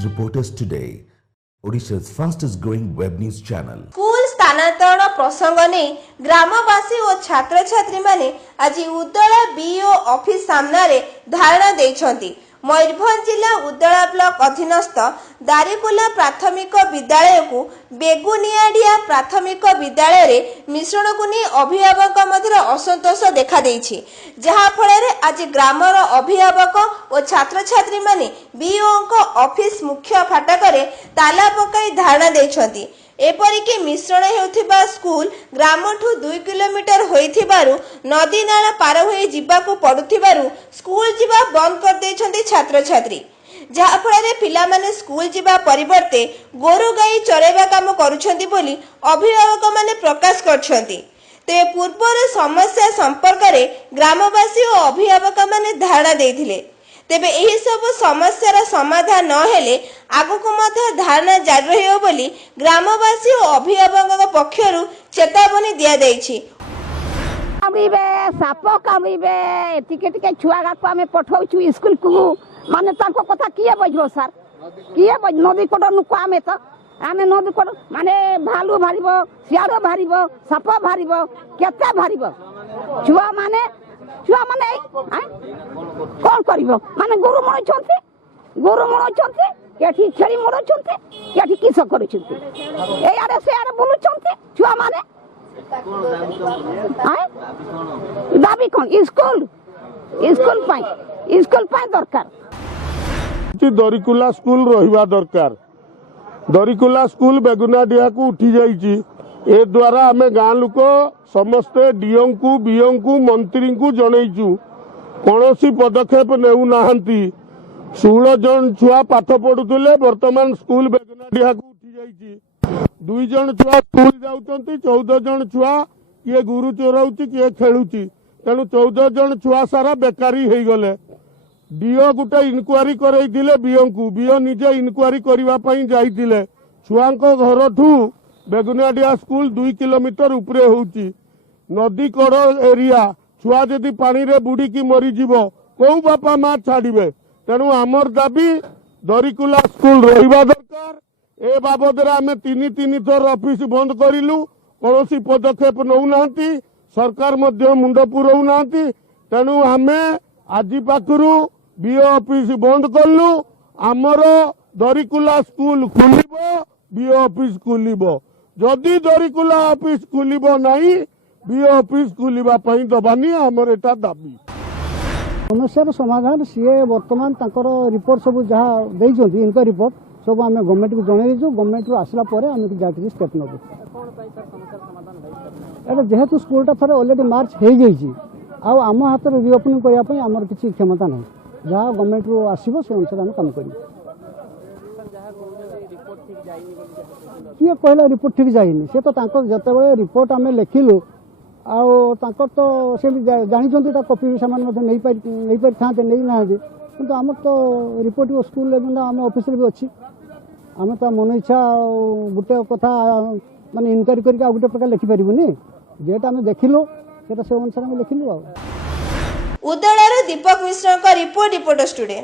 News Reporters Today, Odisha's fastest growing web news channel. School स्थानांतरण प्रसंग ने ग्रामवासी और छात्र छात्री माने आज उद्दला बीओ ऑफिस सामने धारणा देइछंती। मयूरभंज जिला उद्दला ब्लॉक अधीनस्थ दारिकुला प्राथमिक विद्यालय को बेगुनियाडिया प्राथमिक विद्यालय रे मिश्रण को नहीं अभिभावक मध्य असंतोष देखा देइछि, जहा फल आज ग्रामर अभिभावक और छात्र छात्री माने बीओ ऑफिस मुख्य फाटक रे ताला पकाई धारणा देइछंती। एपरिकी मिश्रण हेउथिबा स्कूल ग्रामठू 2 किलोमीटर होइथिबारु नदी नाला पार होई जिबाकू पडुथिबारु स्कूल जिबा बंद कर दैछंती छात्र छात्री, जहा फଳରେ पिलामाने स्कूल जिबा परिवर्ते गोरु गाई चरेबा काम करूछंती बोली अभिभावक माने प्रकाश करछंती। ते पूर्वर समस्या संपर्क रे ग्रामवासी और अभिभावक माने धारणा देथिले। तेबे एही सब समस्यार समाधान न हेले आगको मध्य धारणा जारी रहियो बोली ग्रामवासी और अभिभावक पक्षरु चेतावनी दिया दैछि। कामिबे साप कामिबे टिके टिके छुआ गाको आमे पठौछु स्कूल को माने ताको कथा किए बजबो सर किए बज नदी कोड नुको आमे नदी कोड माने भालू भारिबो सियारो भारिबो साप भारिबो केते भारिबो छुआ माने कौन करिबो माने गुरु मण छंती केठी छेरी मण छंती केठी किस करै छंती ए आरे से आरे बोलु छंती छुआ माने दाबी कोन स्कूल पाई दरकार दरिकुला स्कूल रहिबा दरकार। दरिकुला स्कूल बेगुनाडिया को उठी जाइछि। ए द्वारा आमे गाँ लोक समस्ते डीओ को बीओ को मंत्री को जनईचु, कौनसी पदक्षेप नेउ नाहंती। 16 जन छुआ पाठ पढ़ुले, वर्तमान स्कूल बेगुनाडिया को उठी जाइछि। 2 जन छुआ स्कूल जाउचंती, 14 जन छुआ किए गुरु चोराउची किए खेलुची, तेणु 14 जन छुआ सारा बेकारी हेई गले। डीओ गुटे इनक्वारी करैथिले बीओ को, बीओ निजे इनक्वारी करबा पई जाइथिले। छुआंको घरठू बेगुनियाडिया स्कूल 2 किलोमीटर उपरे होउची। नदी कड़ एरिया, छुआ जदि पानी रे बुड़ी की मरी जीवो को बापा माँ छाड़िबे। तेणु आमर दाबी दरिकुला स्कूल रहिबा दरकार। ए बाबद आमे 3 थर ऑफिस बंद करिलु, कौनसी पदक्षेप नौ नांती, सरकार मध्य मुंड पुरौ नांती। तेणु आमे आज पाखरु बीओ ऑफिस बंद कलु। आमर दरिकुला स्कूल खुलिबो, बीओ ऑफिस खुलिबो। जदि दरिकुला ऑफिस खुलिबो नाही, बीओ ऑफिस खुलिबा पई दबानी हमर एटा दाबी। समस्यार समाधान सीए वर्तमान तांकर रिपोर्ट सब जहाँ देइछंती इनका रिपोर्ट सब आमे गवर्नमेंट को जणै दिजो। गवर्नमेंट रो आसला परे आमे जा कि स्टेप नबो। एटा जेहेतु स्कूल ता थरे ऑलरेडी मार्च हे गईची, आ आम हाथ रे रीओपनिंग करिया पई हमर किछि क्षमता नै। जहाँ गवर्नमेंट रो आसीबो से अनुसार आमे काम करियो। किए कहला रिपोर्ट ठीक जाइनी, से तो तांकर जते रिपोर्ट आमे लेखिलु आउ तांकर तो से जानिछंती ता कॉपी सामान मध्ये नै पारि थाते नै नादे, किंतु हमर तो रिपोर्ट स्कूल लेवल आमे ऑफिस रे भी अछि। आमे तो मन इच्छा गुटे कथा माने इनक्वारी करके आ गुटे प्रकार लिखि परिबुनी, जेटा आमे देखिलो सेटा से अनुसार आमे लिखिलु। आ उद्दलार दीपक मिश्र का रिपोर्ट स्टूडियो।